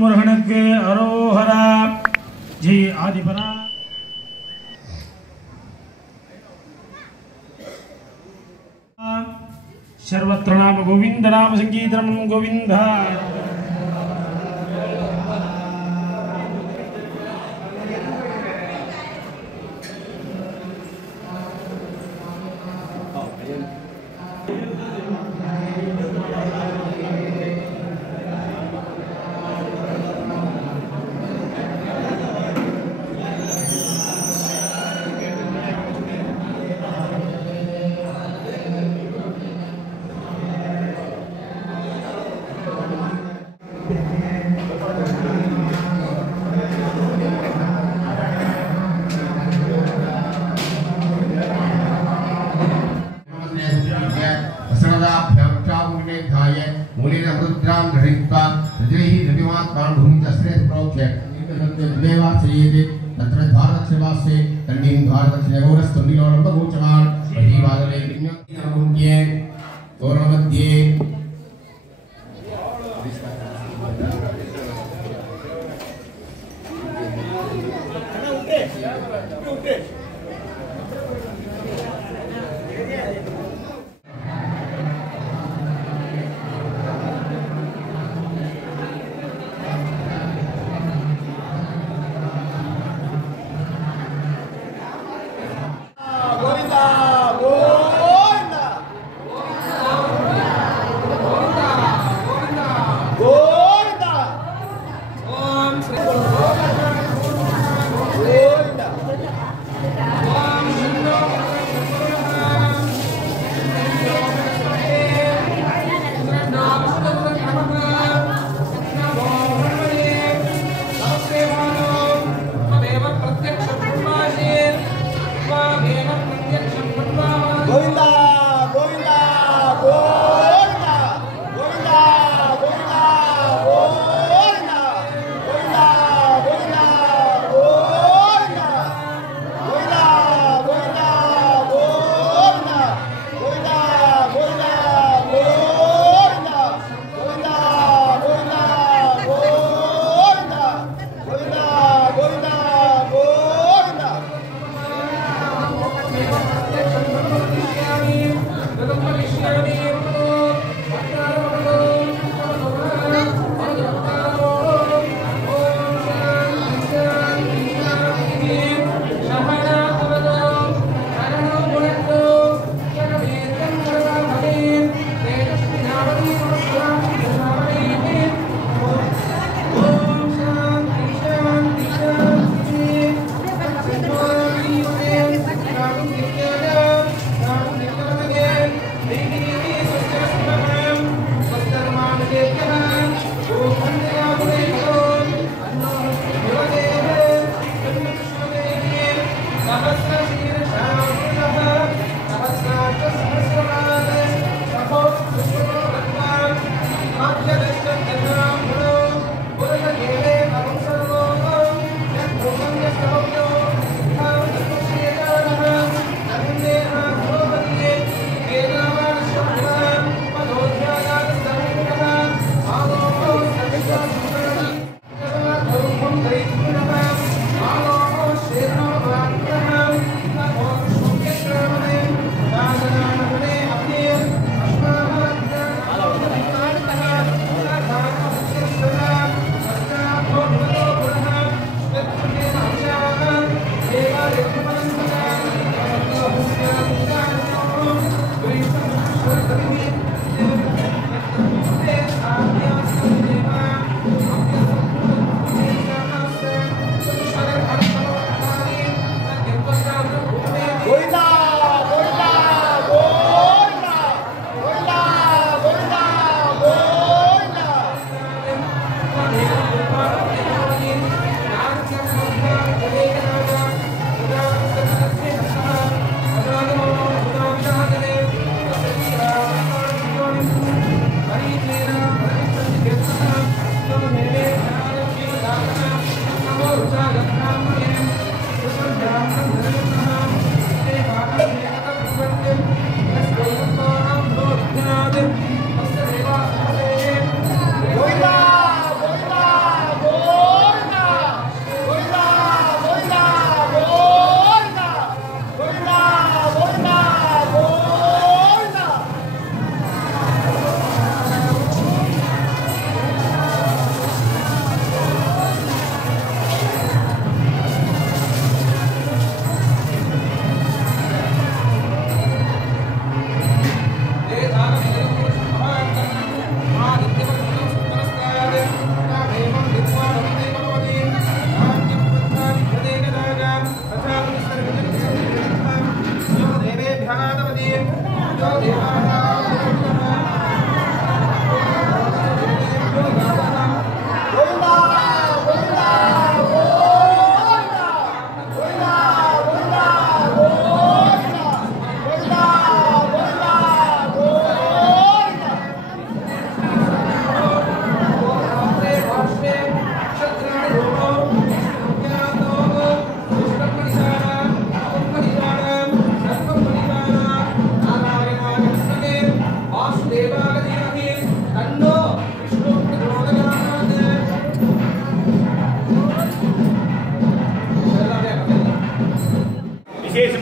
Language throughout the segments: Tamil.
முருகனுக்கு அரோஹரா. ஜெய் ஆதிபரா. सर्वत्र नाम गोविंद नाम संकीर्तनम गोविंद.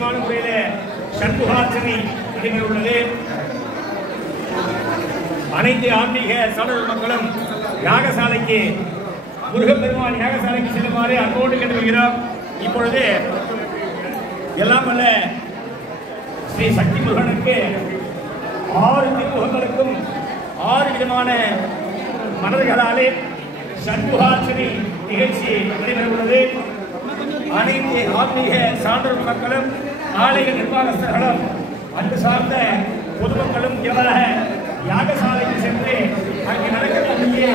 விசேஷமான முறையிலே சண்முகார்ச்சனை நடைபெற உள்ளது. அனைத்து ஆன்மீக சான்றோர் மக்களும் யாகசாலைக்கு முருகப்பெருமான் யாகசாலைக்கு செல்லுமாறு அன்போடு கேட்டுக்கொள்கிறோம். இப்பொழுது எல்லாம் வல்ல ஸ்ரீ சக்தி முருகனுக்கு 6 திருமுகங்களுக்கும் 6 விதமான மலர்களாலே சண்முகார்ச்சனை நிகழ்ச்சி நடைபெற உள்ளது. அனைத்து ஆன்மீக சான்றோர் மக்களும் ஆலய நிர்வாகஸ்தர்களும் அன்பு சார்ந்த பொதுமக்களும் இவராக யாகசாலைக்கு சென்று அங்கு நடக்கக்கூடிய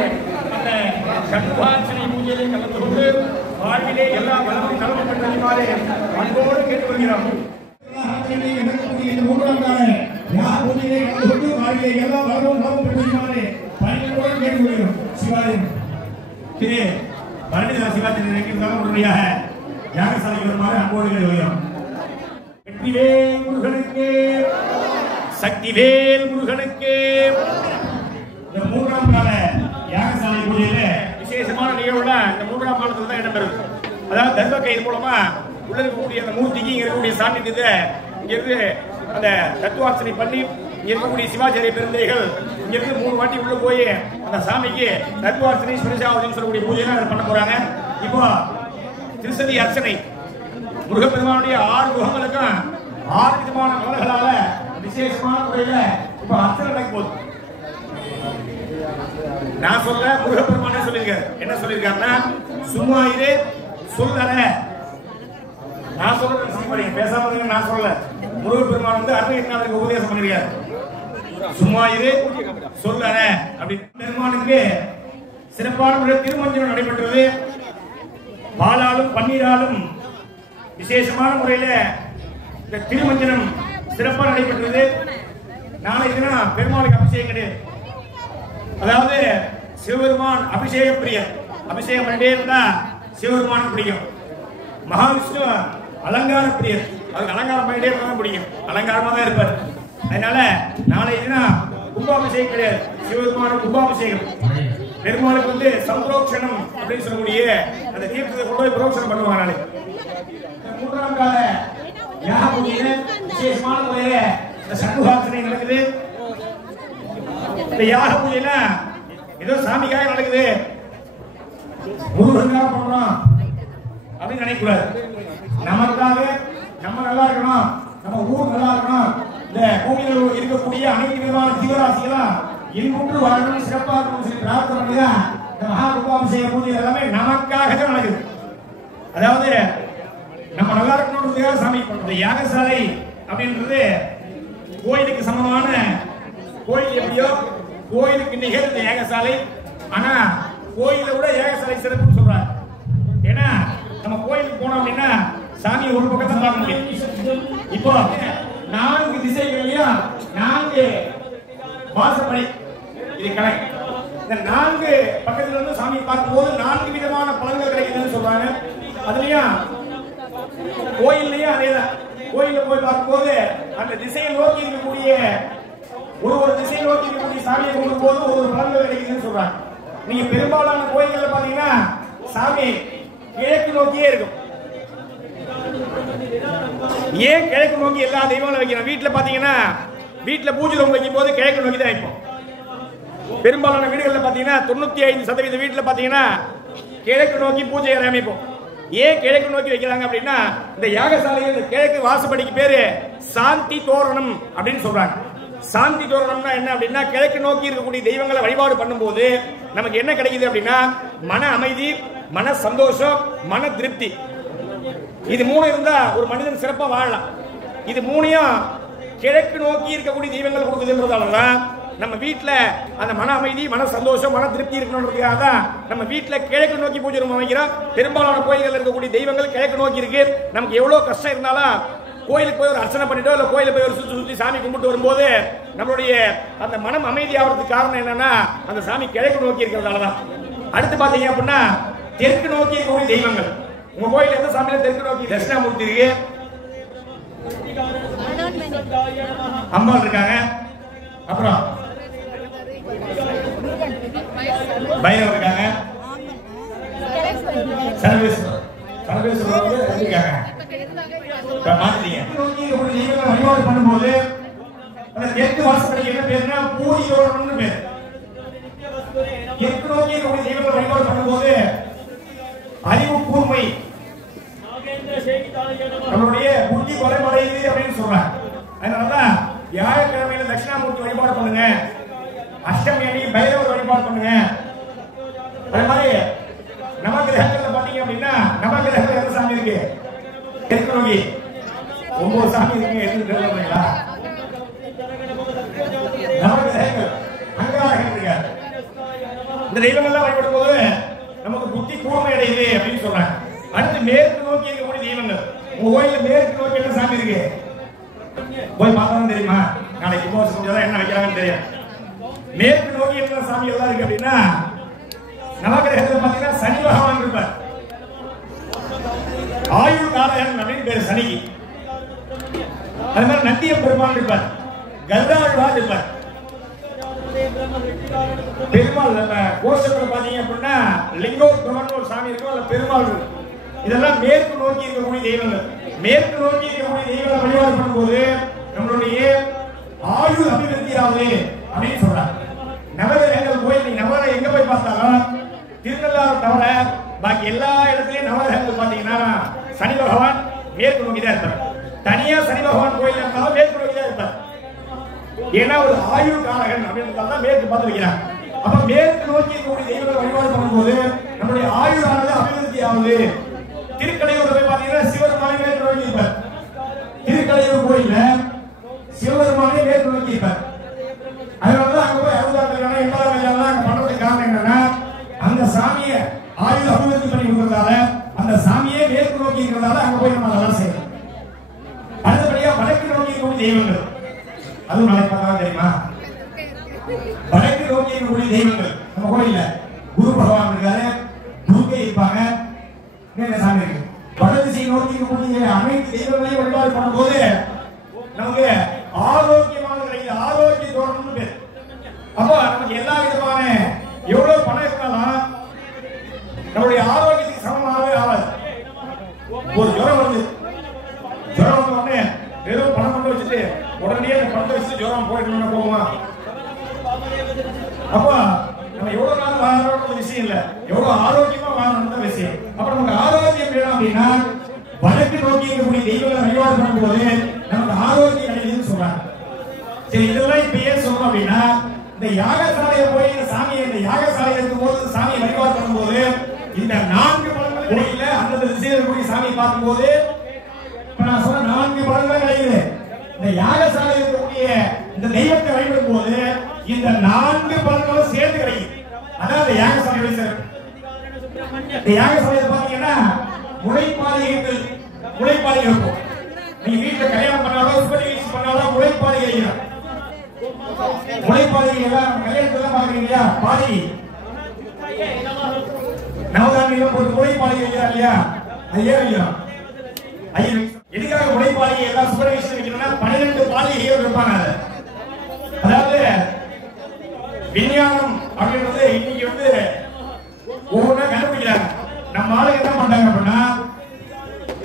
அந்த சண்முகார்ச்சனை பூஜையை கலந்து கொண்டு வாழ்விலே எல்லா வளமும் நலமும் பெற்றுமாறு அன்போடு கேட்டுக்கொள்கிறோம். திரு பரணிதா சிவாச்சாரியர் உடனடியாக யாகசாலைக்கு வருமாறு அன்போடு கேட்டுக்கொள்கிறோம். வெற்றிவேல் முருகனுக்கு, சக்திவேல் முருகனுக்கு. இந்த 3ஆம் கால யாகசாலை பூஜையில விசேஷமான நிகழ்வுல இந்த 3ஆம் காலத்துல தான் இடம்பெறும். அதாவது தர்ம கயிறு மூலமா உள்ள இருக்கக்கூடிய அந்த மூர்த்திக்கு இங்க இருக்கக்கூடிய சாநித்தியத்தை இங்கிருந்து அந்த தத்துவார்ச்சனை பண்ணி இங்க இருக்கக்கூடிய சிவாச்சாரிய பெருந்தைகள் இங்கிருந்து 3 வாட்டி உள்ள போய் அந்த சாமிக்கு தத்துவார்ச்சனை ஸ்பெஷாவதின்னு சொல்லக்கூடிய பூஜையெல்லாம் பண்ண போறாங்க. இப்போ திருசதி அர்ச்சனை முருகப்பெருமானுடைய 6 முகங்களுக்கும் 6 விதமான மலர்களால விசேஷமான முறையில இப்ப அர்ச்சனை நடக்க போகுது. நான் சொல்ல முருகப்பெருமானே சொல்லியிருக்காரு. என்ன சொல்லியிருக்காருன்னா, சும்மா இரு சொல்லற. நான் சொல்றேன் பேசாம நான் சொல்லல. முருகப்பெருமான் வந்து அருணகிரிநாதருக்கு உபதேசம் பண்ணிருக்காரு. சும்மா இரு சொல்லற அப்படின்னு. பெருமானுக்கு சிறப்பான முறையில் திருமஞ்சனம் நடைபெற்றது. பாலாலும் பன்னீராலும் விசேஷமான முறையில இந்த திருமஞ்சனம் சிறப்பாக நடைபெற்றது. நாளை தினம் பெருமாளுக்கு அபிஷேகம் கிடையாது. அதாவது சிவபெருமான் அபிஷேக பிரியர். அபிஷேகம் பண்ணிட்டே இருந்தா சிவபெருமானுக்கு பிடிக்கும். மகாவிஷ்ணு அலங்கார பிரியர். அதுக்கு அலங்காரம் பண்ணிட்டே இருந்தா பிடிக்கும். அலங்காரமா தான் இருப்பார். அதனால நாளை தினம் கும்பாபிஷேகம் கிடையாது. சிவபெருமானுக்கு கும்பாபிஷேகம். பெருமாளுக்கு வந்து சம்பரோக்ஷணம் அப்படின்னு சொல்லக்கூடிய அந்த தீர்த்தத்தை கொண்டு போய் புரோக்ஷணம் பண்ணுவாங்க. நாளை 3ஆம் கால யாக பூஜையில விசேஷமான முறையில இந்த சண்முகார்ச்சனை நடக்குது. இந்த யாக பூஜையில ஏதோ சாமிக்காக நடக்குது, முருகனுக்காக பண்றோம் அப்படின்னு நினைக்கூடாது. நமக்காக நம்ம நல்லா இருக்கணும், நம்ம ஊர் நல்லா இருக்கணும், இந்த பூமியில் இருக்கக்கூடிய அனைத்து விதமான ஜீவராசிகளும் இன்புற்று வாழணும், சிறப்பாக இருக்கணும் சொல்லி பிரார்த்தனை பண்ணிதான் இந்த மகா கும்பாபிஷேக பூஜை எல்லாமே நமக்காக தான் நடக்குது. அதாவது நம்ம நல்லா இருக்கணும்ன்றதுக்காக சாமி பண்றது. யாகசாலை அப்படின்றது கோயிலுக்கு சமமான, கோயில் எப்படியோ கோயிலுக்கு நிகழ் இந்த யாகசாலை. ஆனா கோயிலை விட யாகசாலை சிறப்புன்னு சொல்றாங்க. ஏன்னா நம்ம கோயிலுக்கு போனோம் அப்படின்னா சாமியை ஒரு பக்கத்தை பார்க்க முடியும். இப்போ 4 திசைகளையும் 4 வாசப்படை இது கணக்கு. இந்த 4 பக்கத்துல இருந்து சாமியை பார்க்கும்போது 4 விதமான பலன்கள் கிடைக்குதுன்னு சொல்றாங்க. அதுலயும் கோயில்லையும் அதேதான். கோயில போய் பார்க்கும்போது அந்த திசையை நோக்கி இருக்கக்கூடிய ஒரு திசையை நோக்கி இருக்கக்கூடிய சாமியை கும்பிடும் போது ஒரு பலன்கள் கிடைக்குதுன்னு சொல்றாங்க. நீங்க பெரும்பாலான கோயில்கள் பாத்தீங்கன்னா சாமி கிழக்கு நோக்கியே இருக்கும். ஏன் கிழக்கு நோக்கி எல்லா தெய்வங்களும் வைக்கிறோம்? வீட்டுல பாத்தீங்கன்னா வீட்டுல பூஜை ரூம் வைக்கும் போது கிழக்கு நோக்கி தான் வைப்போம். பெரும்பாலான வீடுகளில் பாத்தீங்கன்னா 95% வீட்டுல பாத்தீங்கன்னா கிழக்கு நோக்கி பூஜை அமைப்போம். ஏன் கிழக்கு நோக்கி வைக்கிறாங்க அப்படின்னா, இந்த யாகசாலையில் இந்த கிழக்கு வாசப்படிக்கு பேரு சாந்தி தோரணம் அப்படின்னு சொல்றாங்க. சாந்தி தோரணம்னா என்ன அப்படின்னா, கிழக்கு நோக்கி இருக்கக்கூடிய தெய்வங்களை வழிபாடு பண்ணும்போது நமக்கு என்ன கிடைக்குது அப்படின்னா, மன அமைதி, மன சந்தோஷம், மன திருப்தி. இது 3 இருந்தா ஒரு மனிதன் சிறப்பா வாழலாம். இது 3யும் கிழக்கு நோக்கி இருக்கக்கூடிய தெய்வங்கள் கொடுக்குதுன்றதாலதான் நம்ம வீட்டுல அந்த மன அமைதி, மன சந்தோஷம், மன திருப்தி இருக்கணும்ன்றதுக்காக தான் நம்ம வீட்டுல கிழக்கு நோக்கி பூஜை ரூம் அமைக்கிறோம். பெரும்பாலான கோயில்கள் இருக்கக்கூடிய தெய்வங்கள் கிழக்கு நோக்கி இருக்கு. நமக்கு எவ்வளவு கஷ்டம் இருந்தாலும் கோயிலுக்கு போய் ஒரு அர்ச்சனை பண்ணிட்டோ இல்ல கோயில போய் ஒரு சுத்தி சாமி கும்பிட்டு வரும்போது நம்மளுடைய அந்த மனம் அமைதி ஆகிறதுக்கு காரணம் என்னன்னா, அந்த சாமி கிழக்கு நோக்கி இருக்கிறதாலதான். அடுத்து பாத்தீங்க அப்படின்னா தெற்கு நோக்கி இருக்கக்கூடிய தெய்வங்கள். உங்க கோயில எந்த சாமியில தெற்கு நோக்கி தட்சிணாமூர்த்தி இருக்கு, அம்பாள் இருக்காங்க, அப்புறம் பைரவர் இருக்காங்க, சர்வேஸ்வரர் இருக்காங்க. மாத்திட்டீங்க. நோக்கி ஒரு தெய்வங்களை வழிபாடு பண்ணும்போது அந்த தெற்கு வாசப்படிக்கு என்ன பேருன்னா பூரி தோரணம்னு பேர். தெற்கு நோக்கி ஒரு தெய்வங்களை வழிபாடு பண்ணும்போது அறிவு கூர்மை நம்மளுடைய புத்தி வளமடையுது அப்படின்னு சொல்றாங்க. அதனாலதான் வியாழக்கிழமையில தட்சிணாமூர்த்தி வழிபாடு பண்ணுங்க, அஷ்டமி அன்னைக்கு பைரவர் வழிபாடு பண்ணுங்க. அதே மாதிரி நவகிரகங்கள்ல பாத்தீங்க அப்படின்னா நவகிரகங்கள் எந்த சாமி இருக்கு? தெற்கு நோக்கி 9 சாமி இருக்கு. எதுவும் தெரியல. நவகிரகங்கள் அங்காரகன் இருக்காரு. இந்த தெய்வங்கள்லாம் வழிபடும் போது நமக்கு புத்தி கூர்மை அடையுது அப்படின்னு சொல்றாங்க. அடுத்து மேற்கு நோக்கி இருக்கக்கூடிய தெய்வங்கள். உங்க கோயில மேற்கு நோக்கி என்ன சாமி இருக்கு? போய் பார்த்தாலும் தெரியுமா? நாளைக்கு கும்பாபிஷேகம் என்ன வைக்கிறாங்கன்னு தெரியும். மேற்கு நோக்கி என்ன சாமி எல்லாம் இருக்கு அப்படின்னா நவகிரகத்தில் பாத்தீங்கன்னா சனி பகவான் இருப்பார். ஆயுள் காரகன் அப்படின்னு பேரு சனிக்கு. அது மாதிரி நந்திய பெருமாள் இருப்பார், கருடாழ்வார் இருப்பார். பெருமாள் கோஷத்துல பாத்தீங்க அப்படின்னா லிங்கோத்பவன் ஒரு சாமி இருக்கும், அல்ல பெருமாள் இருக்கும். இதெல்லாம் மேற்கு நோக்கி இருக்கக்கூடிய தெய்வங்கள். மேற்கு நோக்கி இருக்கக்கூடிய தெய்வங்களை வழிபாடு பண்ணும்போது நம்மளுடைய ஆயுள் அபிவிருத்தி ஆகுது அப்படின்னு சொல்றாங்க. நவகிரகங்கள் கோயில் நீங்க நவகிரகம் எங்க போய் பார்த்தாலும் திருநள்ளாறு தவிர பாக்கி எல்லா இடத்துலயும் நவகிரகங்கள் பாத்தீங்கன்னா சனி பகவான் மேற்கு நோக்கி தான் இருப்பார். தனியா சனி பகவான் கோயில் இருந்தாலும் மேற்கு நோக்கி தான் இருப்பார். ஏன்னா ஒரு ஆயுள் காரகன் அப்படின்னு மேற்கு பார்த்து வைக்கிறாங்க. அப்ப மேற்கு நோக்கி இருக்கக்கூடிய தெய்வங்களை வழிபாடு பண்ணும்போது நம்மளுடைய ஆயுளானது அபிவிருத்தி ஆகுது. திருக்கடையூர் போய் பாத்தீங்கன்னா சிவபெருமானே மேற்கு நோக்கி இருப்பார். திருக்கடையூர் கோயில்ல சிவபெருமானே மேற்கு நோக்கி இருப்பார். அதனாலதான் அங்க போய் 60ஆம் கல்யாணம் 80ஆம் கல்யாணம் அங்க பண்றதுக்கு காரணம் என்னன்னா அந்த சாமியை ஆயுள் அபிவிருத்தி பண்ணி கொடுக்கறதால அந்த சாமியே மேற்கு நோக்கி இருக்கிறதால அங்க போய் நம்ம அதெல்லாம் செய்யணும். அடுத்தபடியா வடக்கு நோக்கி இருக்கக்கூடிய தெய்வங்கள். அதுவும் நாளைக்கு பார்க்கலாம் தெரியுமா? வடக்கு நோக்கி இருக்கக்கூடிய தெய்வங்கள் நம்ம கோயில்ல குரு பகவான் இருக்காரு, துர்க்கை இருப்பாங்க, சாமி இருக்கு. வடக்கு திசை நோக்கி இருக்கக்கூடிய அனைத்து தெய்வங்களையும் வழிபாடு பண்ணும்போது நமக்கு ஆரோக்கியமான கிடைக்குது. ஆரோக்கிய தோரணம்னு பேர். அப்போ நமக்கு எல்லா விதமான எவ்வளவு பணம் இருந்தாலும் நம்மளுடைய ஆரோக்கியத்துக்கு சமமாகவே ஆகாது. ஒரு ஜுரம் வந்து உடனே வெறும் பணம் கொண்டு வச்சுட்டு உடனே அந்த பணத்தை வச்சுட்டு ஜுரம் போயிட்டு போகுமா? அப்போ நம்ம எவ்வளவு நாள் வாழறோம் விஷயம் இல்ல, எவ்வளவு ஆரோக்கியமா வாழணும் விஷயம். அப்ப நமக்கு ஆரோக்கியம் வேணும் அப்படின்னா வடக்கு நோக்கி இருக்கக்கூடிய தெய்வங்களை வழிபாடு பண்ணும்போது நமக்கு ஆரோக்கியம் கிடைக்குதுன்னு சொல்றாங்க. சரி, இதெல்லாம் இப்ப ஏன் சொல்றோம் அப்படின்னா இந்த யாகசாலையை போய் இந்த சாமியை இந்த யாகசாலையில் இருக்கும்போது சாமியை வழிபாடு பண்ணும்போது இந்த 4 பலன்கள் கிடைக்கல. அந்த திசையில் இருக்கக்கூடிய சாமியை பார்க்கும்போது இப்ப நான் சொன்ன 4 பலன்கள் கிடைக்குது. இந்த யாகசாலையில் இருக்கக்கூடிய இந்த தெய்வத்தை வழிபடும் போது இந்த 4 பலன்களும் சேர்ந்து கிடைக்குது. அதான் இந்த யாகசாலை சிறப்பு. இந்த யாகசாலையில் பாத்தீங்கன்னா முளைப்பாதைகள் இருக்கும். நீங்க வீட்டுல கல்யாணம் பண்ணாலும் சுபநிகழ்ச்சி பண்ணாலும் முளைப்பாதை வைக்கிறோம். முளைப்பாதைகள் எல்லாம் கல்யாணத்துல பாக்குறீங்க இல்லையா? பாதி நவதானியம் போட்டு முளைப்பாதை வைக்கிறாங்க இல்லையா? அது ஏன் வைக்கிறோம்? எதுக்காக முளைப்பாதையை எல்லாம் சுபநிகழ்ச்சி வைக்கணும்னா 12 பாதைகள் வைப்பாங்க. அதாவது விஞ்ஞானம் அப்படின்றது இன்னைக்கு ஒவ்வொன்றா கண்டுபிடிக்கிறாங்க. நம்ம ஆளுங்க என்ன பண்றாங்க அப்படின்னா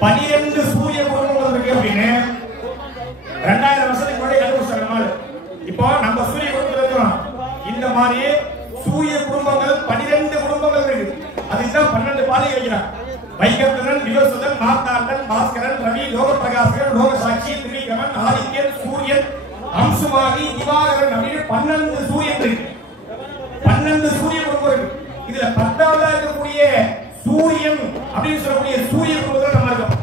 12 சூரிய குடும்பங்கள் இருக்கு அப்படின்னு 2000 வருஷத்துக்கு முன்னாடி கண்டுபிடிச்சாங்க. இப்போ நம்ம சூரிய குடும்பத்தில் இருக்கிறோம். இந்த மாதிரி சூரிய குடும்பங்கள் 12 குடும்பங்கள் இருக்கு. அதுதான் 12 பாதை வைக்கிறாங்க. வைகர்த்தனன், விவசுதன், மார்த்தாண்டன், பாஸ்கரன், ரவி, லோக பிரகாசகன், லோக சாட்சி, திரிகமன், ஆதித்யன், சூரியன், அம்சுமாகி, திவாகரன் அப்படின்னு 12 சூரியன் இருக்கு. 12 சூரிய குடும்பம் இருக்கு. இதுல 10ஆவதா இருக்கக்கூடிய சூரியன் அப்படின்னு சொல்லக்கூடிய சூரிய குடும்பத்தில் நம்ம இருக்கோம்.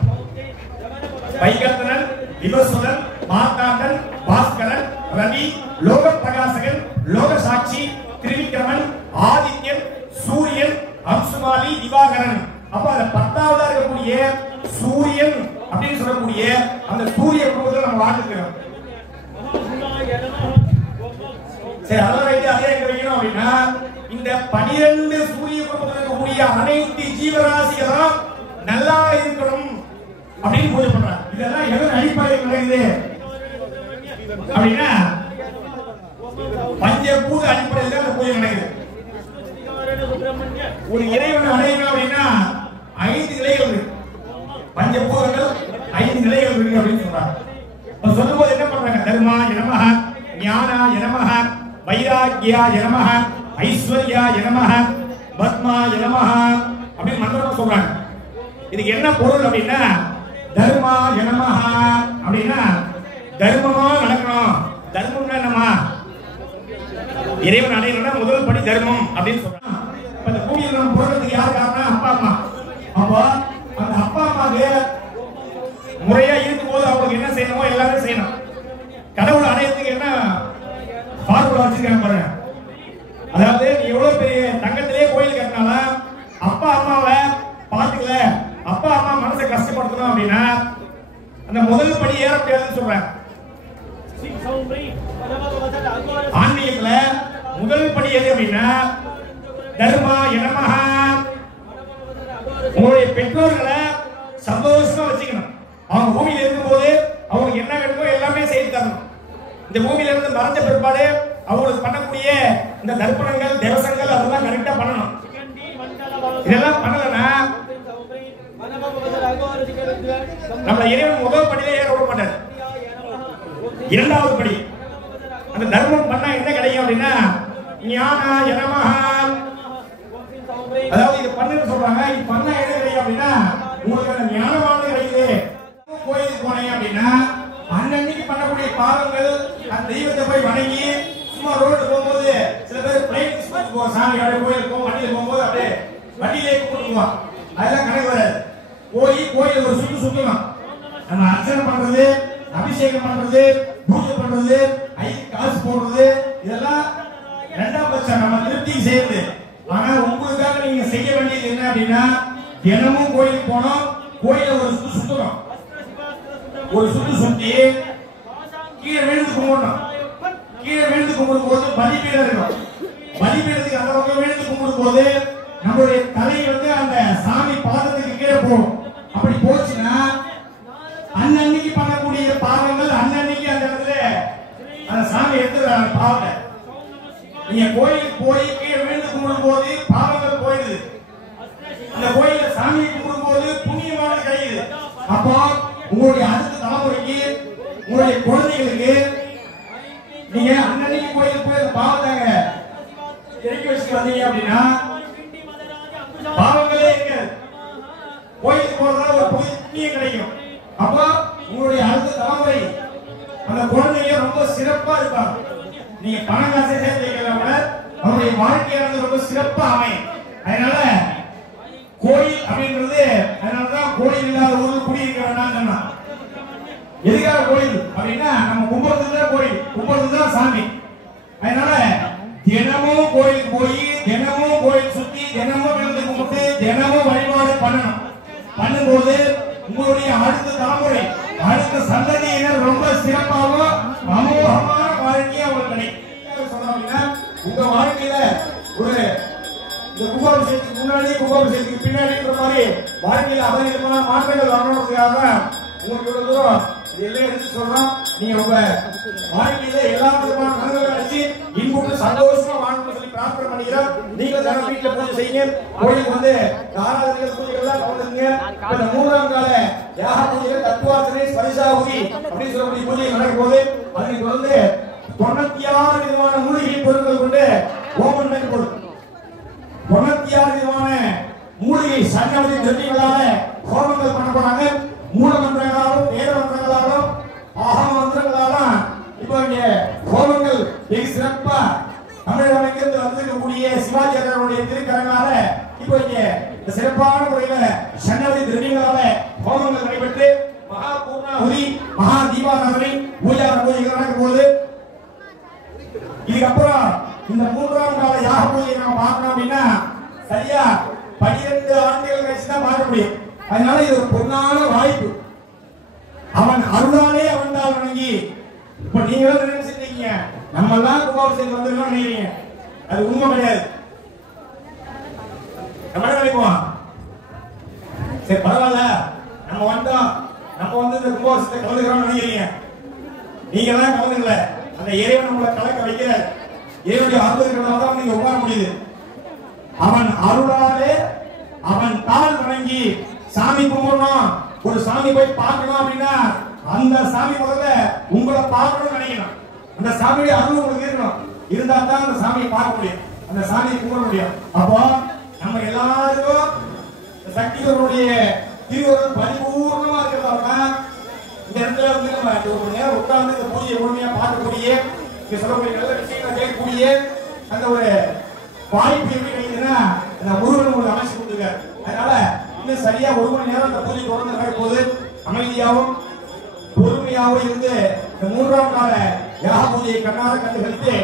வைகர்த்தனன், விவசுதன், மார்த்தாண்டன், பாஸ்கரன், ரவி, லோக பிரகாசகன், லோக சாட்சி, திரிவிக்ரமன், ஆதித்யன், சூரியன், அம்சுமாலி, திவாகரன். அப்ப அந்த 10ஆவதா இருக்கக்கூடிய சூரியன் அப்படின்னு சொல்லக்கூடிய அந்த சூரிய குடும்பத்தில் நம்ம வாழ்ந்துக்கிறோம். சரி, அதே எங்க வைக்கணும் அப்படின்னா இந்த 12 சூரிய குடும்பத்தில் இருக்கக்கூடிய அனைத்து ஜீவராசிகளும் நல்லா இருக்கணும் அப்படின்னு பூஜை பண்றாங்க. இதெல்லாம் எதன் அடிப்படையில் நடக்குது அப்படின்னா பஞ்சபூத அடிப்படையில் தான் பூஜை நடக்குது. ஒரு இறைவன் அடையணும் அப்படின்னா 5 நிலைகள் இருக்கு. பஞ்சபூதங்கள் 5 நிலைகள் இருக்கு அப்படின்னு சொல்றாங்க. அப்ப சொல்லும்போது என்ன பண்றாங்க? தர்மாய நமஹ, ஞானாய நமஹ, வைராக்கியாய நமஹ, ஐஸ்வர்யாய நமஹ, பத்மாய நமஹ அப்படி மந்திரம் சொல்றாங்க. இதுக்கு என்ன பொருள் அப்படின்னா தர்மாய நமஹ அப்படின்னா தர்மமா நடக்கணும். தர்மம்னா என்னமா? இறைவன் அடையணும்னா முதல் படி தர்மம் அப்படின்னு சொல்றாங்க. அந்த பூமியில நம்ம பிறக்கிறதுக்கு யார் காரணம்? அப்பா அம்மா. அப்போ அந்த அப்பா அம்மாவே முறையா இருக்கும்போது அவங்களுக்கு என்ன செய்யணுமோ எல்லாமே செய்யணும். கடவுள் அடையறதுக்கு என்ன ஃபார்முலா வச்சிருக்காங்க பாருங்க. அதாவது நீ எவ்வளவு பெரிய தங்கத்திலே கோயில் கட்டினாலும் அப்பா அம்மாவை பாத்துக்கல, அப்பா அம்மா மனசை கஷ்டப்படுத்தணும் அப்படின்னா அந்த முதல் படி ஏற முடியாதுன்னு சொல்றாங்க. ஆன்மீகத்துல முதல் படி எது அப்படின்னா தர்மாய நமஹ. உங்களுடைய பெற்றோர்களை சந்தோஷமா வச்சுக்கணும். அவங்க பூமியில இருக்கும்போது அவங்களுக்கு என்ன வேணுமோ எல்லாமே செய்து தரணும். இந்த பூமியில இருந்து மறைஞ்ச பிற்பாடு அவங்களுக்கு பண்ணக்கூடிய இந்த தர்ப்பணங்கள் தேவசங்கள் அதெல்லாம் கரெக்டா பண்ணணும். இதெல்லாம் பண்ணலன்னா நம்ம இறைவன் முதல் படியில ஏற விட மாட்டார். இரண்டாவது படி அந்த தர்மம் பண்ணா என்ன கிடைக்கும் அப்படின்னா ஞானாய நமஹ. அதாவது இது பண்ணுன்னு சொல்றாங்க. இது பண்ணா என்ன கிடைக்கும் அப்படின்னா உங்களுக்கு அந்த ஞானமானது கிடைக்குது. கோயிலுக்கு போனீங்க அப்படின்னா அன்னன்னைக்கு பண்ணக்கூடிய பாவங்கள் அந்த தெய்வத்தை போய் வணங்கி சும்மா ரோடு போகும்போது சில பேர் பிளைன் போவோம், சாமி கோயிலுக்கு போவோம், வண்டியில போகும்போது அப்படியே வண்டியிலே கூப்பிட்டுக்குவோம். அதெல்லாம் கணக்கு வராது. கோயில் ஒரு சுத்து சுத்தணும். நம்ம அர்ச்சனை பண்றது, அபிஷேகம் பண்றது, பூஜை பண்றது, காசு போடுறது இதெல்லாம் இரண்டாம் பட்சம் நம்ம திருப்திக்கு செய்யறது. ஆனா உங்களுக்காக நீங்க செய்ய வேண்டியது என்ன அப்படின்னா தினமும் கோயிலுக்கு போனோம், கோயில ஒரு சுத்து சுத்தணும். ஒரு சுத்து சுத்தி கீழே விழுந்து கும்பிடணும். கீழே விழுந்து கும்பிடும் போது பலிபீடம் இருக்கும். பலிபீடத்துக்கு அந்த பக்கம் விழுந்து கும்பிடும் போது நம்மளுடைய தலை அந்த சாமி பாதத்துக்கு கீழே போகும். அப்படி போச்சுன்னா அன்னன்னைக்கு பண்ணக்கூடிய பாவங்கள் அன்னன்னைக்கு அந்த இடத்துல அந்த சாமி எடுத்துறாங்க பாவத்தை. நீங்க கோயிலுக்கு போய் கீழே விழுந்து கும்பிடும் போது பாவங்கள் போயிடுது. அந்த கோயில சாமியை கும்பிடும் போது புண்ணியமானது கிடைக்குது. அப்போ உங்களுடைய அடுத்த தலைமுறைக்கு உங்களுடைய குழந்தைகளுக்கு நீங்க அன்னன்னைக்கு கோயிலுக்கு போய் பாவத்தாங்க இறக்கி வச்சுட்டு வந்தீங்க அப்படின்னா பாவங்களே இருக்காது. கோயிலுக்கு போறதுனால ஒரு புண்ணியம் கிடைக்கும். அப்போ உங்களுடைய அடுத்த தலைமுறை அந்த குழந்தைங்க ரொம்ப சிறப்பா இருப்பாங்க. நீங்க பணம் காசை சேர்த்து வைக்கிறத விட அவருடைய வாழ்க்கையானது ரொம்ப சிறப்பா அமையும். அதனால கோயில் அப்படின்றது அதனாலதான் கோயில் இல்லாத ஊரில் குடியிருக்க வேண்டாம்னு சொன்னா. எதுக்காக கோயில் அப்படின்னா நம்ம கும்பிடுறதுதான் கோயில், கும்பிடுறதுதான் சாமி. அதனால தினமும் கோயிலுக்கு போய் தினமும் கோயில் சுத்தி தினமும் விழுந்து கும்பிட்டு தினமும் வழிபாடு பண்ணணும். பண்ணும்போது உங்களுடைய அடுத்த தலைமுறை அடுத்த சந்ததியினர் ரொம்ப சிறப்பாகவும் அமோகமான வாழ்க்கையை அவங்களுக்கு கிடைக்கும். சொன்னோம்னா உங்க வாழ்க்கையில ஒரு இந்த கும்பாபிஷேகத்துக்கு முன்னாடி கும்பாபிஷேகத்துக்கு பின்னாடின்ற மாதிரி வாழ்க்கையில அபரிதமான மாற்றங்கள் வரணுன்றதுக்காக உங்களுக்கு இவ்வளவு தூரம் இதெல்லாம் எடுத்து சொல்றோம். நீங்க உங்க வாழ்க்கையில எல்லா விதமான நன்மைகளை வச்சு இன்புற்று சந்தோஷமா வாழணும்னு சொல்லி பிரார்த்தனை பண்ணிக்கிறோம். நீங்க தான வீட்டுல பூஜை செய்யுங்க. கோயிலுக்கு வந்து ஆராதனைகள் பூஜைகள் எல்லாம் கலந்துங்க. இந்த மூன்றாம் கால யாக பூஜைகள் தத்துவார்த்தனை ஸ்பரிசாகுதி அப்படின்னு சொல்லக்கூடிய பூஜை நடக்கும் போது அதை தொடர்ந்து 96 விதமான மூலிகை பொருட்கள் கொண்டு ஹோமம் நடக்கும். 96 விதமான மூலிகை சன்னதி திரவியங்களால ஹோமங்கள் பண்ண போறாங்க. மூல மந்திரங்களாலும் வேத மந்திரங்களாலும் ஆகம மந்திரங்களாலும் இப்போ இங்க ஹோமங்கள் வெகு சிறப்பா தமிழகத்திலிருந்து வந்திருக்கக்கூடிய சிவாச்சாரியருடைய திருக்கரங்களால இப்போ இங்க இந்த சிறப்பான முறையில சன்னதி திரவியங்களால ஹோமங்கள் நடைபெற்று மகா பூர்ணாகுதி மகா தீபாராதனை பூஜை நடக்கும் போது இதுக்கப்புறம் இந்த மூன்றாம் கால யாக பூஜையை நம்ம பார்க்கணும் அப்படின்னா சரியா 12 ஆண்டுகள் கழிச்சு தான் பார்க்க முடியும். அதனால இது ஒரு பொன்னான வாய்ப்பு. அவன் அருளாலே அவன் தான் வணங்கி இப்ப நீங்க நினைச்சிருக்கீங்க நம்ம எல்லாம் கும்பாபிஷேகம் வந்திருக்கோம் நினைக்கிறீங்க. அது உண்மை கிடையாது. நம்ம நினைப்போம் சரி பரவாயில்ல நம்ம வந்தோம் நம்ம வந்து இந்த கும்பாபிஷேகத்தை கலந்துக்கிறோம் நினைக்கிறீங்க. நீங்க தான் கலந்துக்கல. அந்த இறைவன் நம்மளை கலக்க வைக்கிறார். இறைவனுடைய அற்புதங்களால தான் நீங்க உட்கார முடியுது. அவன் அருளாலே அவன் தாழ் வணங்கி சாமி கும்பிடணும் ஒரு சாமி போய் பார்க்கணும் அப்படின்னா அந்த சாமி முதல்ல உங்களை பார்க்கணும்னு நினைக்கணும். அந்த சாமியுடைய அருள் உங்களுக்கு இருக்கணும். இருந்தா தான் அந்த சாமியை பார்க்க முடியும், அந்த சாமியை கும்பிட முடியும். அப்போ நம்ம எல்லாருக்கும் சக்திகளுடைய திருவருள் பரிபூர்ணமா இருக்கிறதா இந்த இடத்துல வந்து நம்ம ஒரு நேரம் உட்கார்ந்து இந்த பூஜையை முழுமையா பார்க்கக்கூடிய இங்க சொல்லக்கூடிய நல்ல விஷயங்களை கேட்கக்கூடிய அந்த ஒரு வாய்ப்பு எப்படி கிடைக்குதுன்னா அந்த முருகன் உங்களுக்கு அமைச்சு கொடுத்துருக்காரு. அதனால இன்னும் சரியா 1 மணி நேரம் இந்த பூஜை தொடர்ந்து நடக்கும்போது அமைதியாகவும் பொறுமையாகவும் இருந்து இந்த 3ஆம் கால யாக பூஜையை கண்ணார கண்டுகளித்து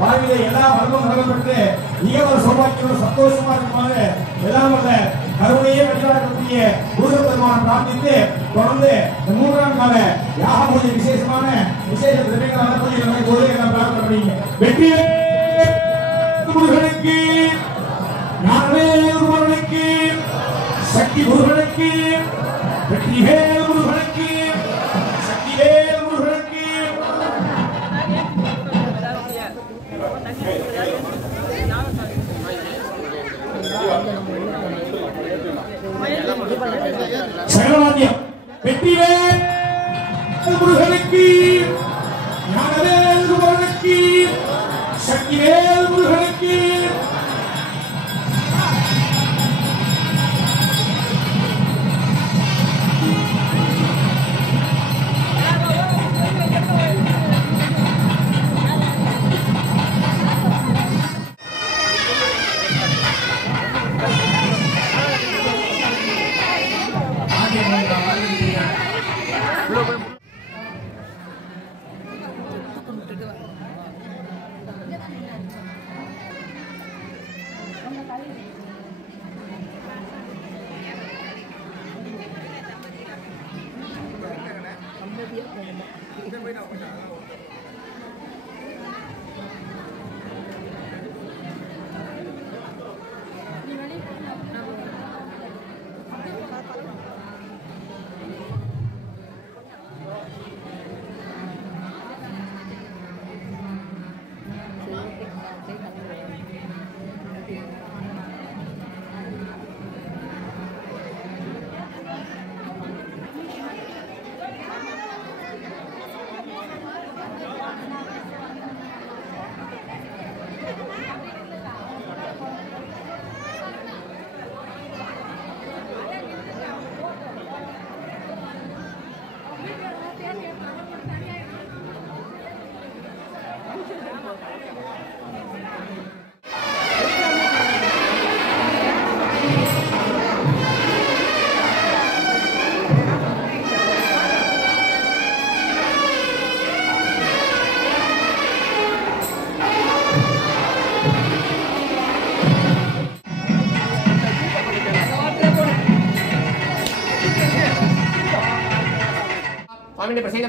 வாழ்விலே எல்லா வளமும் நடைபெற்று மிகவும் சௌபாக்கியம் சந்தோஷமா இருக்குமாறு எல்லாம் வந்த கருணையே வழிகாட்டக்கூடிய முருகன் பெருமானை பிரார்த்தித்து தொடர்ந்து இந்த 3ஆம் கால யாக பூஜை விசேஷமான விசேஷ திரைகளான பூஜை நடக்கும்போது எல்லாம் பிரார்த்தனை பண்ணீங்க. வெற்றி முருகனுக்கு, ஞானவேல் முருகனுக்கு, சக்தி முருகனுக்கு, வெற்றிவேல் முருகனுக்கு, சக்திவேல் முருகனுக்கு. சகலவாத்தியம். வெற்றிவேல் முருகனுக்கு, ஞானவேல் முருகனுக்கு, சக்திவேல் முருகனுக்கு.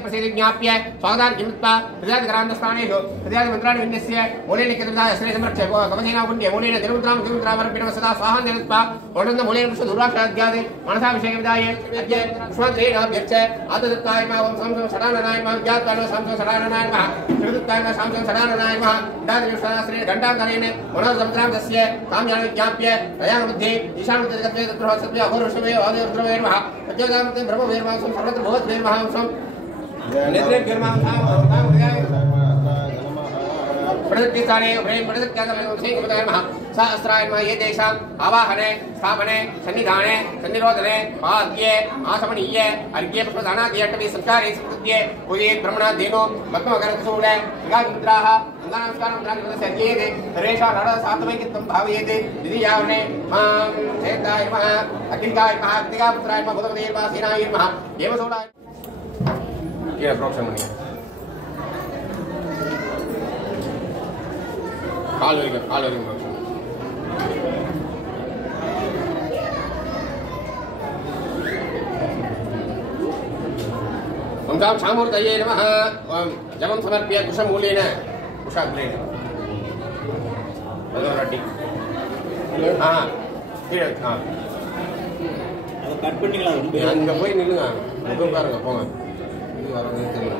प्रसिद्ध ज्ञाप्य स्वागतान् किमुत्पा प्रजातिग्रान्तस्थानेषु प्रजातिमन्त्राणि विन्यस्य मूलेन कृतदाय श्री संरक्ष्य कवचेन पुण्य मूलेन तिरुमुद्रां तिरुमुद्रावरपिणः सदा स्वाहां निरुत्पा ओणन्द मूलेन पुष्प दुराक्षाद्यादि मनसा विषयविदाय अद्य पुष्पत्रेण अभ्यर्च आतदत्ताय मा ओं संसं सदाननाय मा ज्ञात्वानो संसं सदाननाय मा श्रीदत्ताय मा संसं सदाननाय मा दानयुष्टाश्री घण्टान्तरेण मनोसमुद्रां तस्य काम्यान् विज्ञाप्य प्रयाणबुद्धि ईशानमुद्रगत्वे तत्र सत्य अघोरुषवे अघोरुद्रवेर्मः प्रचोदामते ब्रह्मवेर्मः सर्वत्र भवद्वेर्मः नेत्रे गिरमां प्रदत्तिस्थाने प्रेम प्रदत्त्यागमः सहस्राय ये देशां आवाहने स्थापने सन्निधाने सन्निरोधने पाद्ये आसमनीये अर्घ्ये पुष्पदानाद्यटवी संस्कारे स्मृत्ये पूजे ब्रह्मणा देनो भक्तमकरसूडे गामुद्राः नमस्कारमुद्रादिवदस्येते सर्वेषां नरसात्मैकित्वं भावयेते दिदियावने मां चेताय नमः अग्निकाय नमः अग्निकापुत्राय नमः भूतपते नमः सेनाय नमः देवसोडाय ये प्रोक्षमणीय काल ओंकार शामूर्तये नमः जपं समर्प्य कुशमूलेन कुशाग्रेण भगवती हां हां அது கட் பண்ணிக்கலாம் அங்க போய் நில்லுங்க முகம் பாருங்க போங்க இது வரவே தெரியல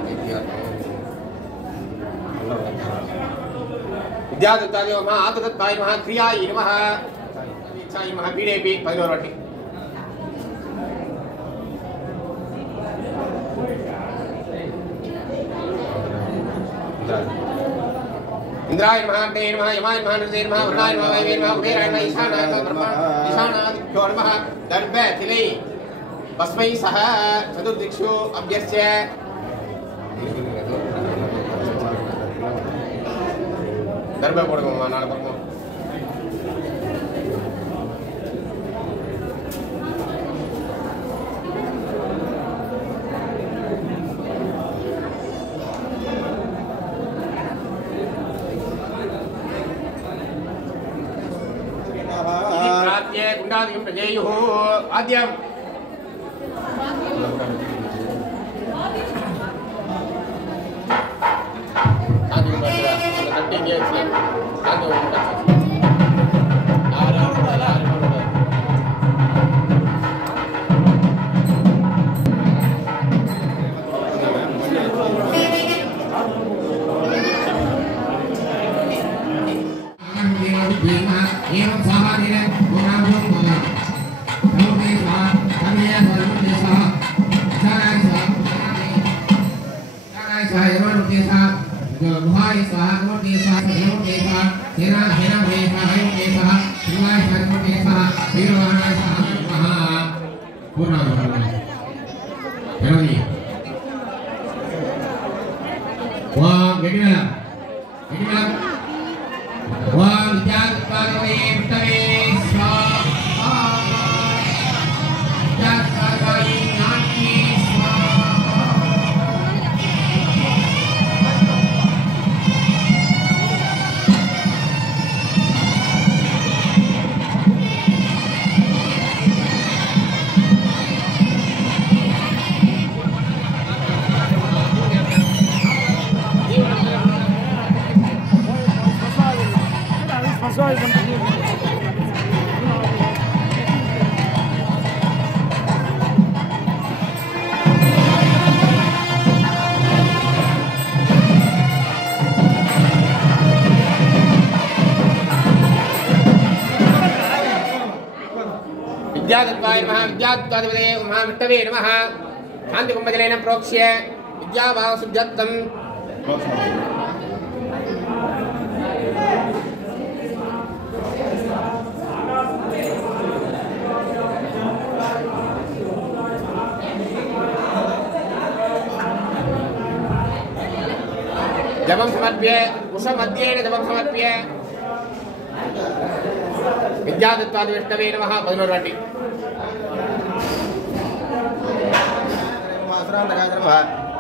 विद्यादत्ताय नमः आतदत्ताय नमः क्रियाय नमः इच्छाय नमः पीडेपि 11 वाटी इंद्राय नमः अग्नये नमः यमाय नमः नृते नमः वरुणाय नमः वायवे नमः कुबेराय नमः ईशानाय नमः ईशानादिभ्यो नमः दर्भ तिलै भस्मै सह चतुर्दिक्षु अभ्यस्य दर्भ போடுங்க நாளை பக்கம் गुंडादिं प्रजेयुः आद्यम् विद्यादत्वाय नमः विद्यादत्वादिपदे उमा विष्णवे नमः शांति कुंभजलेन प्रोक्ष्य विद्याभावशुद्ध्यर्थं जपं समर्प्य कुशमध्येन जपं समर्प्य विद्यादत्तादि विष्णवे नमः 11 वाटी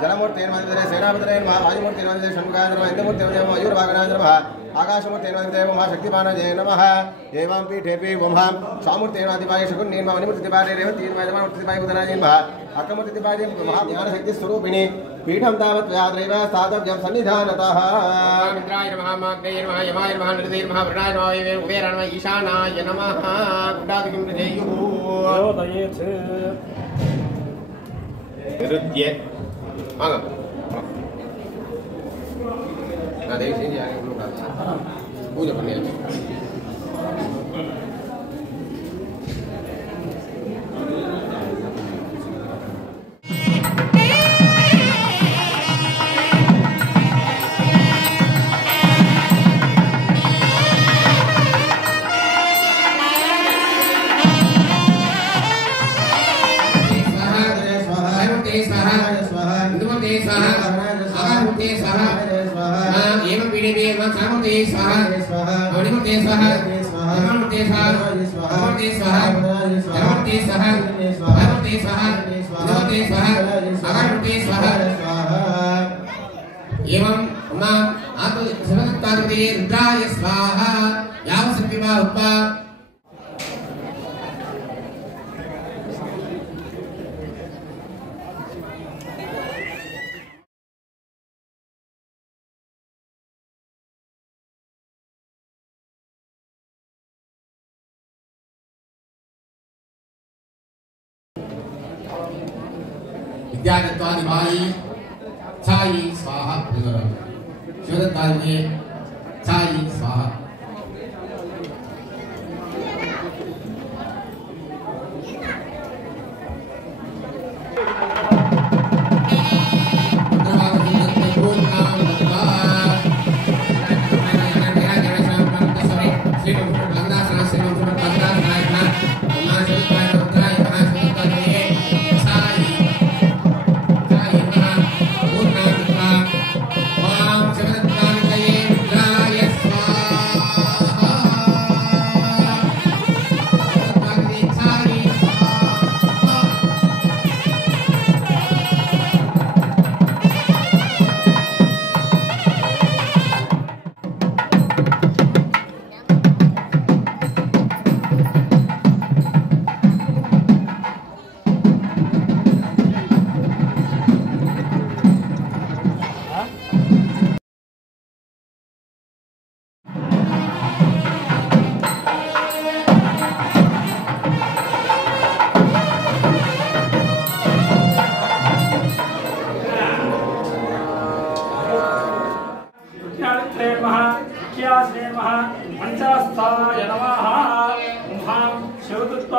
जलमूर्ति नमः सेनापतये नमः वायुमूर्ति नमः षण्मुखाय नमः इंद्रमूर्ति नमः मयूरवाहनाय नमः आकाशमूर्ति नमः शक्तिपानाय नमः एवं पीठेपि वमः स्वामूर्ति नमः शकुन्नि नमः मणिमूर्ति दिवारे रेवती नमः जमामूर्ति दिवाय बुधनाय नमः अकमूर्ति दिवाय महाज्ञानशक्ति स्वरूपिणी पीठं तावत् व्याद्रैव स्थातव्यं सन्निधानतः इंद्राय नमः माग्नेय नमः यमाय नमः नृते नमः वरुणाय नमः वायवे कुबेराय नमः ईशानाय नमः गुडादिकिं प्रजेयुः योदयेत् निरुद्य வாங்க நான் தயவு செஞ்சு யாரையும் பூஜை பண்ணியாச்சு एवं मां आत्मसर्वतारते रुद्राय स्वाहा यावसर्पिमा उपा विद्यादत्तादिवायी छायी स्वाहा शिवदत्तादिवायी छायी स्वाहा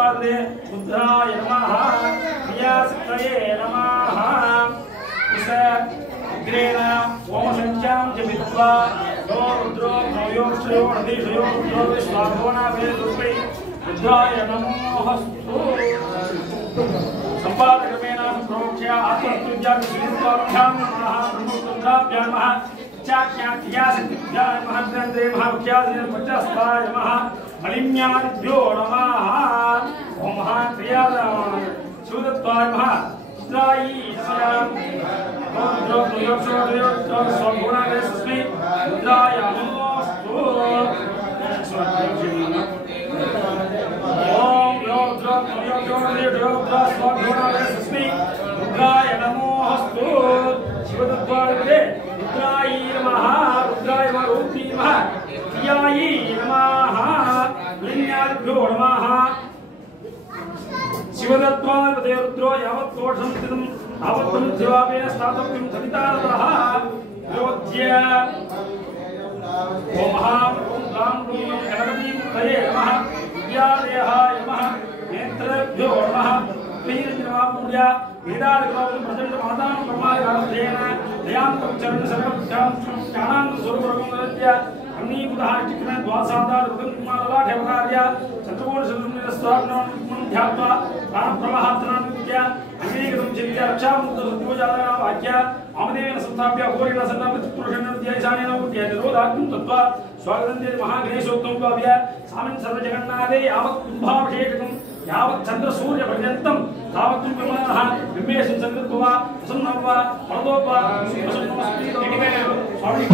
शिवदत्वादे रुद्राय नमः प्रियासक्तये नमः उस अग्रेण ओम संख्यां जपित्वा यो रुद्रो नवयोक्षयो नदीशयो रुद्रो विश्वाभवना वेदुर्वै रुद्राय नमोऽस्तु संपादक्रमेण संप्रोक्ष्य आत्मस्तुत्या विश्वाभ्यां नमः ब्रह्मपुत्राभ्यां नमः चाख्याख्यासक्तिभ्यां नमः ग्रन्थे महाख्यासेन पञ्चस्ताय नमः मलिन्यादिभ्यो नमः ओम महाक्रियादाय शिवदत्ताय नमः रुद्राय नमः रुद्रो स्वभुवना वेदुर्वै रुद्राय नमोऽस्तु ओम रुद्रो रुद्राय नमोऽस्तु शिवदत्ताय रुद्राय नमः रुद्राय रूपी नमः प्रियाय नमः लिंगाभ्यो नमः शिवदत्ताय रुद्रो यावत् दोषं स्थितं तावत् देवापेन स्थातव्यं सवितारतः योज्य ओम राम गणपति तये नमः विद्यालयाय नमः नेत्रभ्यो नमः प्रियजनपूजा वेदादिकौलं प्रचण्ड मातां ब्रह्मादिकालेन दयान्तं चरण सर्वभ्यां ज्ञानां स्वरूपरमस्य अग्निपुतः चिक्न द्वासादार रुदन्माला ठेवकार्य चतुर्कोण शतुर्निरस्ताग्नं ध्यात्वा प्राणप्रवाहात्नानुद्य अग्निगतं चित्य रक्षामुक्त सत्योजातः वाक्य आमदेन संस्थाप्य घोरेण सन्नामचित्पुरुषण्यध्यायसानेन उद्य निरोधाग्नं तत्त्वा स्वागतन्ते महागणेशोक्तं भाव्य सामिन् सर्वजगन्नाथे यावत् कुम्भाभिषेकं यावत् चंद्र सूर्य पर्यन्तं तावत् ब्रह्मणः बिम्बेषु संकृत्वा प्रसन्नवा परदोपा स्वामी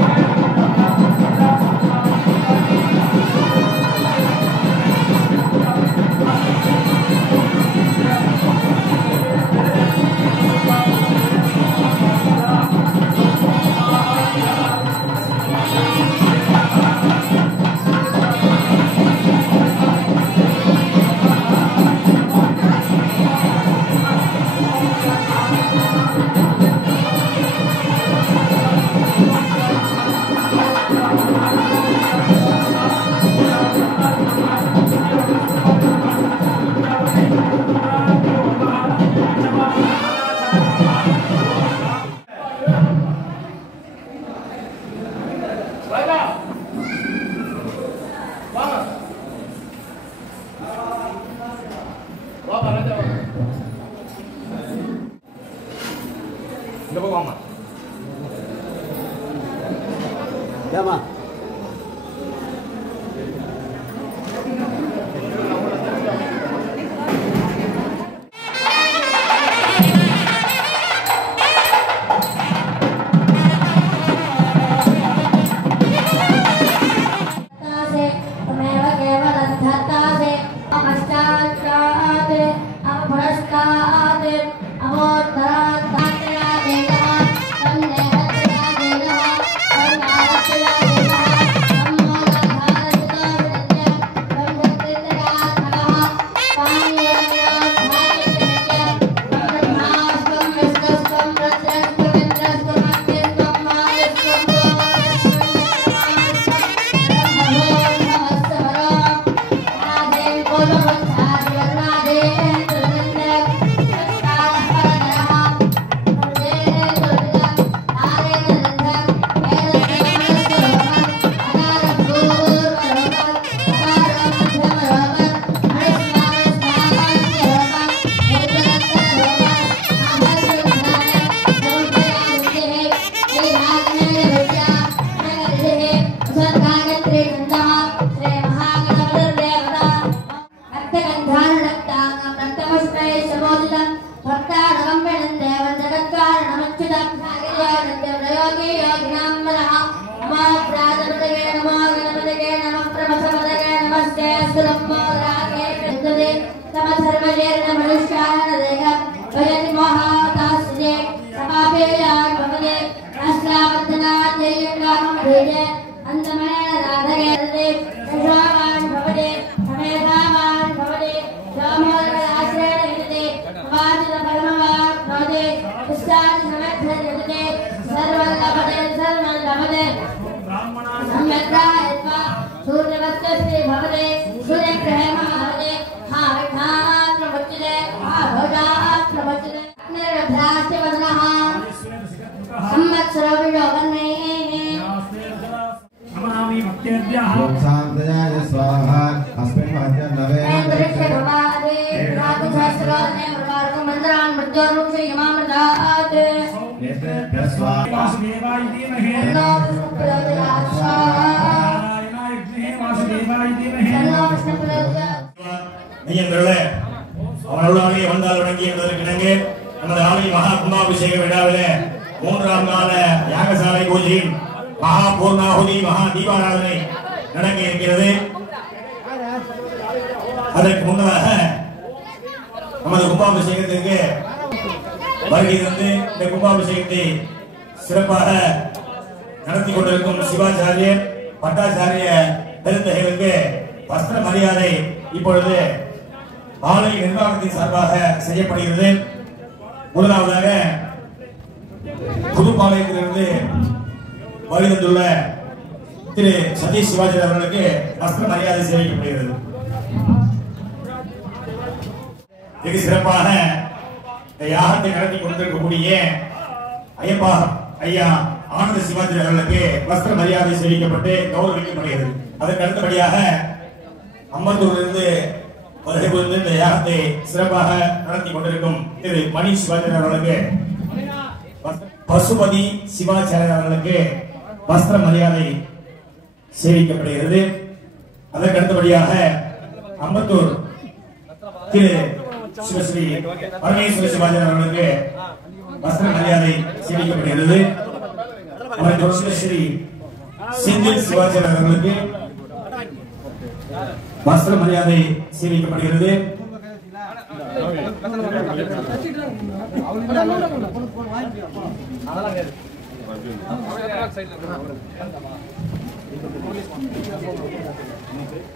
Siapa? सूर्यवत्तस्ते भवते सूर्यग्रहे भवते அவர்களாலே வந்தால் வழங்கி என்பதற்கிணங்க நமது ஆலய மகா கும்பாபிஷேக விழாவிலே 3ஆம் கால யாகசாலை பூஜையின் மகா பூர்ணாகுதி மகா தீபாராதனை நடக்க இருக்கிறது. அதற்கு முன்னதாக நமது கும்பாபிஷேகத்திற்கு வருகை தந்து இந்த கும்பாபிஷேகத்தை சிறப்பாக நடத்தி கொண்டிருக்கும் சிவாச்சாரியர் பட்டாச்சாரிய பெருந்தகைகளுக்கு வஸ்திர மரியாதை இப்பொழுது ஆலய நிர்வாகத்தின் சார்பாக செய்யப்படுகிறது. முதலாவதாக புதுப்பாளையத்திலிருந்து வருகின்றுள்ள திரு சதீஷ் சிவாஜி அவர்களுக்கு வஸ்திர மரியாதை செய்யப்படுகிறது. வெகு சிறப்பாக யாகத்தை நடத்தி கொண்டிருக்கக்கூடிய ஐயப்பா ஐயா ஆனந்த சிவாஜி அவர்களுக்கு வஸ்திர மரியாதை செய்யப்பட்டு கௌரவிக்கப்படுகிறது. அதற்கு அடுத்தபடியாக அம்பத்தூரிலிருந்து வருகை புரிந்து இந்த யாகத்தை சிறப்பாக நடத்தி கொண்டிருக்கும் திரு மணி சிவாஜி அவர்களுக்கு பசுபதி சிவாச்சாரியர் அவர்களுக்கு வஸ்திர மரியாதை சேவிக்கப்படுகிறது. அதற்கு அடுத்தபடியாக அம்பத்தூர் திரு ஸ்ரீ பரமேஸ்வர சிவாஜி அவர்களுக்கு வஸ்திர மரியாதை சேவிக்கப்படுகிறது. ஸ்ரீ செந்தில் சிவாஜி அவர்களுக்கு வஸ்திர மரியாதை சேவிக்கப்படுகிறது.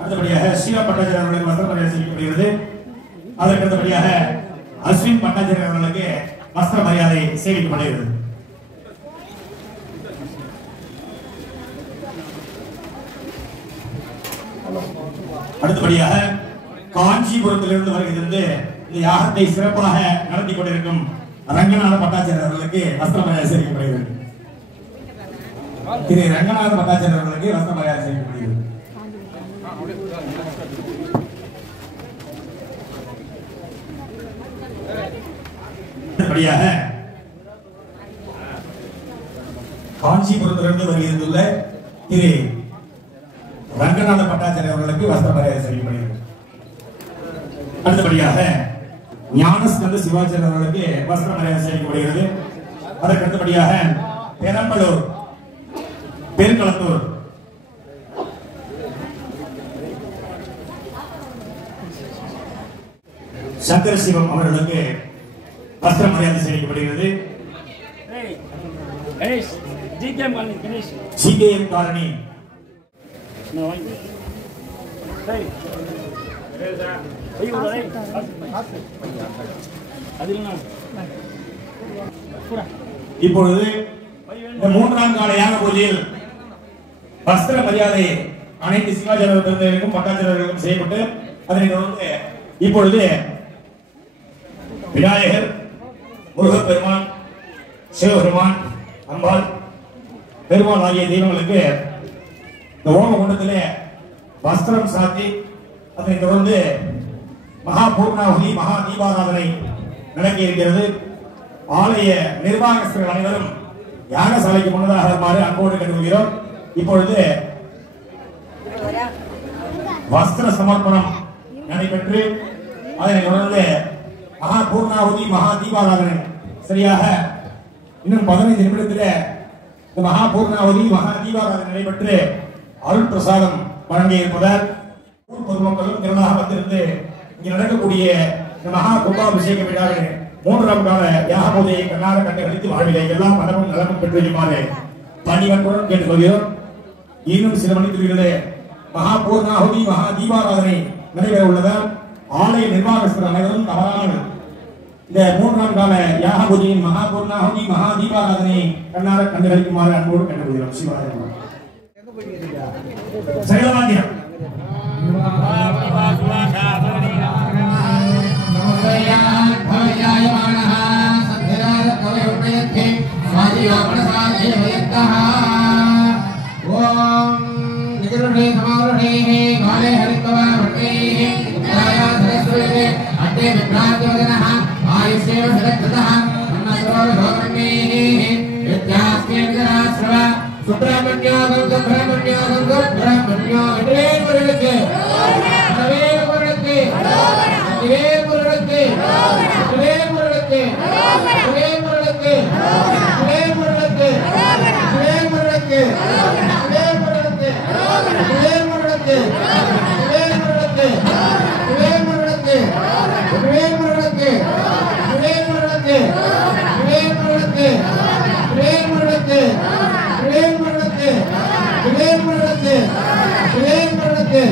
அடுத்தபடியாக ஸ்ரீரா பட்டாச்சாரிய அவர்களுக்கு வஸ்திர மரியாதை சேவிக்கப்படுகிறது. அதற்கு அடுத்தபடியாக அஸ்வின் பட்டாச்சாரிய அவர்களுக்கு வஸ்திர மரியாதை சேவிக்கப்படுகிறது. அடுத்தபடியாக காஞ்சிபுரத்திலிருந்து வருகிறது இந்த யாகத்தை சிறப்பாக நடத்தி கொண்டிருக்கும் ரங்கநாத பட்டாச்சாரியர் அவர்களுக்கு வஸ்திர மரியாதை செய்யப்படுகிறது. திரு ரங்கநாத பட்டாச்சாரியர் அவர்களுக்கு வஸ்திர மரியாதை செய்யப்படுகிறது. அடுத்தபடியாக காஞ்சிபுரத்திலிருந்து வருகின்ற திரு ரங்கநாத பட்டாச்சாரிய அவர்களுக்கு வஸ்திர மரியாதை செய்யப்படுகிறது. அடுத்தபடியாக ஞானஸ்கந்த சிவாச்சாரியர் அவர்களுக்கு வஸ்திர மரியாதை செய்யப்படுகிறது. அதற்கு அடுத்தபடியாக பெரம்பலூர் பெருங்களத்தூர் சங்கர சிவம் அவர்களுக்கு வஸ்திர மரியாதை செய்யப்படுகிறது. ஜிகேஎம் காலனி இப்பொழுது இந்த 3ஆம் கால யாக பூஜையில் வஸ்திர மரியாதை அனைத்து சிவாச்சாரியர்களுக்கும் பட்டாச்சாரியர்களுக்கும் செய்யப்பட்டு அதனை தொடர்ந்து இப்பொழுது விநாயகர், முருகப்பெருமான், சிவபெருமான், அம்பாள் பெருமாள் ஆகிய தெய்வங்களுக்கு இந்த ஓம குண்டத்திலே வஸ்திரம் சாத்தி அதனை தொடர்ந்து மகா பூர்ணாகுதி மகா தீபாராதனை நடக்க இருக்கிறது. ஆலய நிர்வாகஸ்தர்கள் அனைவரும் யாகசாலைக்கு முன்னதாக வருமாறு அன்போடு கேட்டுக்கொள்கிறோம். இப்பொழுது வஸ்திர சமர்ப்பணம் நடைபெற்று அதனை தொடர்ந்து மகா பூர்ணாகுதி மகா தீபாராதனை சரியாக இன்னும் 15 நிமிடத்தில் இந்த மகா பூர்ணாகுதி மகா தீபாராதனை நடைபெற்று அருள் பிரசாதம் வழங்க இருப்பதால் ஊர் பொதுமக்களும் திரளாக வந்திருந்து இங்கு நடக்கக்கூடிய இந்த மகா கும்பாபிஷேக விழாவில் 3ஆம் கால யாக பூஜையை கண்ணார கண்டுகளித்து வாழ்விலே எல்லா மனமும் நலமும் பெற்றிருக்குமாறு பணிவன்புடன் கேட்டுக்கொள்கிறோம். இன்னும் சில மணித்துறைகளிலே மகா பூர்ணாகுதி மகா தீபாராதனை நடைபெற உள்ளதால் ஆலய நிர்வாகஸ்தர் அனைவரும் தவறாமல் இந்த 3ஆம் கால யாக பூஜையின் மகா பூர்ணாகுதி மகா தீபாராதனை கண்ணார கண்டுகளிக்குமாறு அன்போடு கேட்டுக்கொள்கிறோம். சிவாஜி சகலவாக்கியம் நமஸ்தே प्राजोदनः आयुष्येव सदकृतः अन्नसरोधोर्णेः विद्यास्तेन्द्राश्रव सुब्रह्मण्यो सुब्रह्मण्यो सुब्रह्मण्यो इतरे मुरुडते सर्वे मुरुडते इतरे मुरुडते इतरे मुरुडते इतरे मुरुडते इतरे मुरुडते इतरे मुरुडते इतरे मुरुडते इतरे मुरुडते इतरे मुरुडते इतरे मुरुडते इतरे मुरुडते इतरे मुरुडते इतरे मुरुडते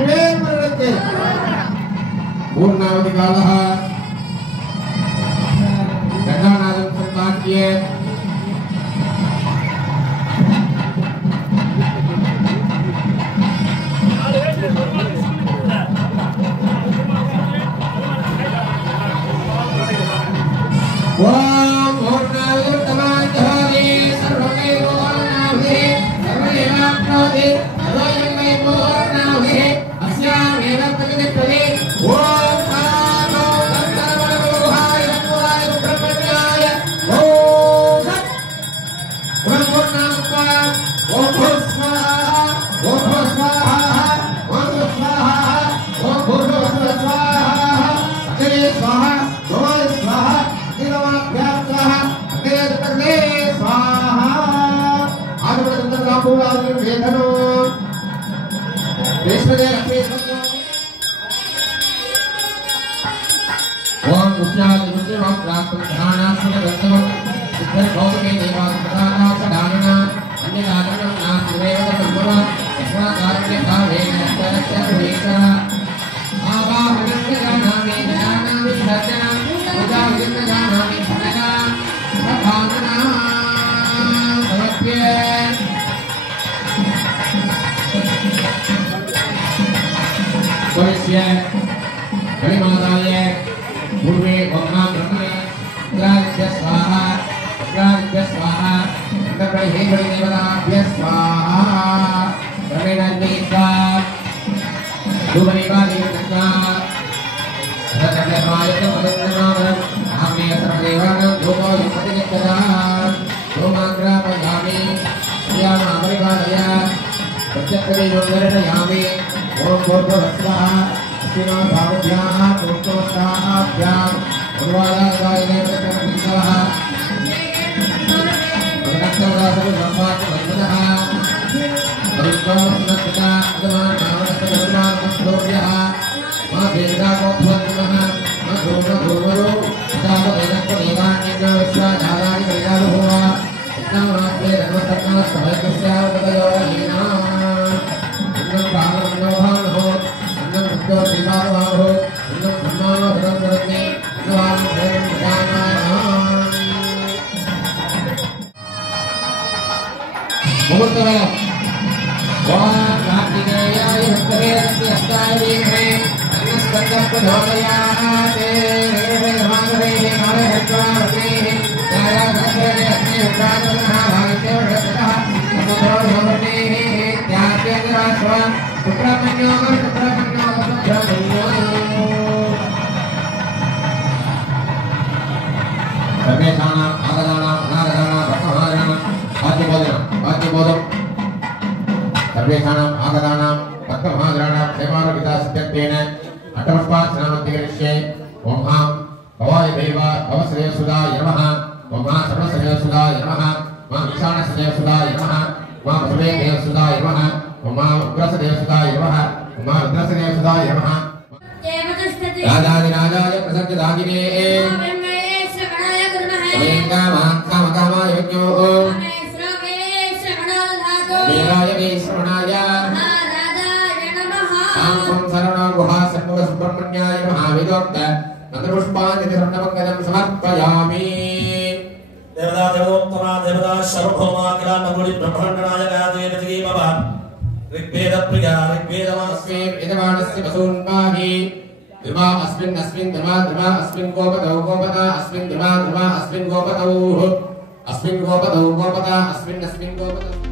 इतरे मुरुडते पूर्णावधि कालः गंगानादं संपाद्य ओम पूर्णावधि तमाजहरि सर्वमेव पूर्णावधि सर्वमेवाप्नोति सर्वमेव पूर्णावधि अस्यामेव प्रतिष्ठते ओम नमो तत्सर्वलोहाय नमोहाय ब्रह्मण्याय ओम पूर्णावत्वा ओम भस्माहा ओम भस्माहा ओम भस्माहा ओम भूर्भुवस्वाहा अग्रे स्वाहा ओम स्वाहा स्वाहा अग्रे स्वाहा आदिवदन्तः पूर्णावधि वेदनो विश्वदे लक्ष्मी ओम उच्चादि मुद्रां प्राप्तं ध्यानासने गतम् सिद्धं भौतिके देवासदाना सदानना अन्यदाननं नास्तिरेव तद्गुणः यस्माकारणे भावेन तस्य आवाहनं जानामि जानामि सत्यं उदाहरणं जानामि सदा भावना समर्प्य वैश्य कलिमादाय पूर्वे ओम ब्रह्मणे उग्राभ्य स्वाहा उग्राभ्य स्वाहा उग्रहे देवताभ्य स्वाहा ब्रह्मणे स्वाहा धूमनिवादि कृष्णा सदस्य मदननाम आमे सर्वदेवानां धूमो युपतिनित्यदा धूमाग्रापयामि श्रियामामरिवादय प्रत्यक्षदेवोदर्शयामि ओम भूर्भुवस्वः अस्मिनो भावभ्याः पुरुषोत्ताभ्याम् उर्वादायने प्रत्यक्षविद्वः भगवत्सर्वदासर्वब्रह्मात्मनः पवित्रोऽस्मत्पिता अगमानामस्तभगवान्मस्तोभ्यः मा देवताकोत्वन्नः मा धूमधूमरो तावदेनत्वदेवान्येन विश्वाधाराणि परिजालभूव इत्थामनास्ते धर्मसत्तास्तभयकृस्यावतयोगेन अन्नं पावनोहानहो अन्नं मुक्तो श्रीपादवाहो अन्नं ब्रह्माणो धरन्धरन्ने अन्नवान् भोगं प्रजानानाम् मुहूर्तवेळ ओम कार्तिकेयाय विद्महे अस्ताय धीमहि तन्नः प्रचोदयात् नमः हर्षवाणे न्यायाधर्मे अस्मे विप्राजनः भागस्य वर्षतः नमोधर्मे त्यागेन्द्राश्व सुब्रह्मण्यो सुब्रह्मण्यो सर्वेषाणाम् आगतानाम् अनागतानां भक्तमहाजनानां वाद्यबोधनं सर्वेषाणाम् आगतानां भक्तमहाजनानां क्षेमारोपिता सत्यत्वेन अष्टपुष्पार्चनामन्तिकरिष्ये ओम भवाय देव भवश्रेयसुदाय नमः ओम सर्वश्रेयसुदाय नमः मा ईशानश्रेयसुदाय नमः मा वसुदेवदेवसुदाय नमः ओम उग्रसदेवसुदाय नमः ओम रुद्रसदेवसुदाय नमः राजाधिराजाय प्रसन्नदागिने कामकामाय यज्ञो वीराय वैश्रवणाय शरणो गुहा सन्मुख सुब्रह्मण्याय महाविदोक्त मंत्रपुष्पाञ्जलि शरणमङ्गलं समर्पयामि देवता देवोत्तमा देवता सर्वभौमा किलान्नगुणि ब्रह्माण्डनायकाय नजगी भव ऋग्वेद प्रिया ऋग्वेदमास्मे यजमानस्य वसून्पाहि द्विमा अस्मिन् द्विमा अस्मिन् गोपतौ गोपता अस्मिन् द्विमा अस्मिन् गोपतौ गोपता अस्मिन् गोपतौ